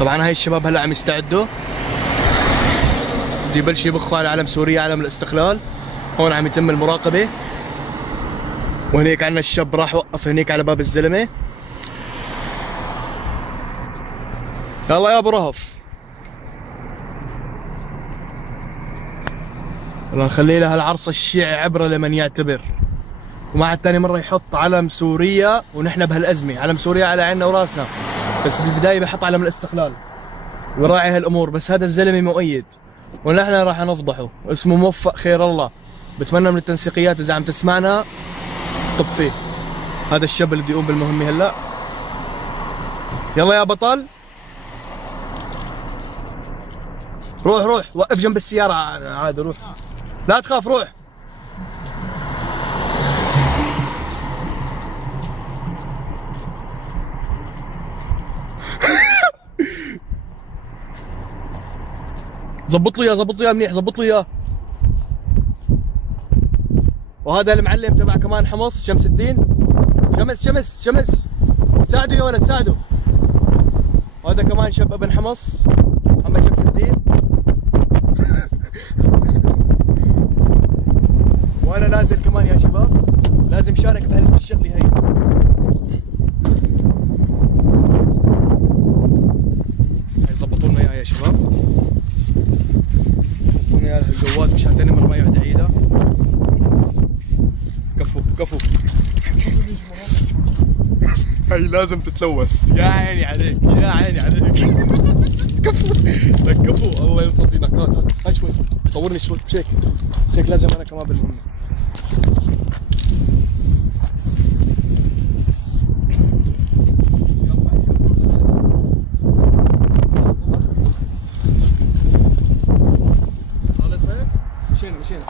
طبعا هاي الشباب هلا عم يستعدوا، بده يبلشوا يبخوا على علم سوريا، علم الاستقلال. هون عم يتم المراقبة، وهنيك عندنا الشاب راح وقف هنيك على باب الزلمة. يلا يا ابو رهف، بدنا نخلي لها العرصة الشيعي عبرة لمن يعتبر. ومع الثاني مرة يحط علم سوريا ونحن بهالأزمة، علم سوريا على عيننا وراسنا، بس بالبداية بحط علم الاستقلال وراعي هالأمور. بس هذا الزلمة مؤيد ونحن راح نفضحه، اسمه موفق خير الله. بتمنى من التنسيقيات إذا عم تسمعنا طب فيه. هذا الشاب اللي بده يقوم بالمهمة هلا. يلا يا بطل، روح روح وقف جنب السيارة عادي، روح لا تخاف، روح. زبط له اياه، زبط له اياه منيح، زبط له اياه. وهذا المعلم تبع كمان حمص، شمس الدين. شمس ساعده يا ولد، ساعده. وهذا كمان شاب ابن حمص، محمد شمس الدين. وانا نازل كمان يا شباب، لازم شارك بهالشغله هي. هاي ظبطوا لنا اياها يا شباب، ظبطوا لنا اياها الجواد مشان ثاني مره ما يقعد يعيدها. كفو هاي لازم تتلوث. يا عيني عليك، يا عيني عليك. كفو لك، كفو. الله ينصر دينك. هاي شوي صورني شوي، شيك لازم انا كمان بالمهمه. خلص هيك، مشينا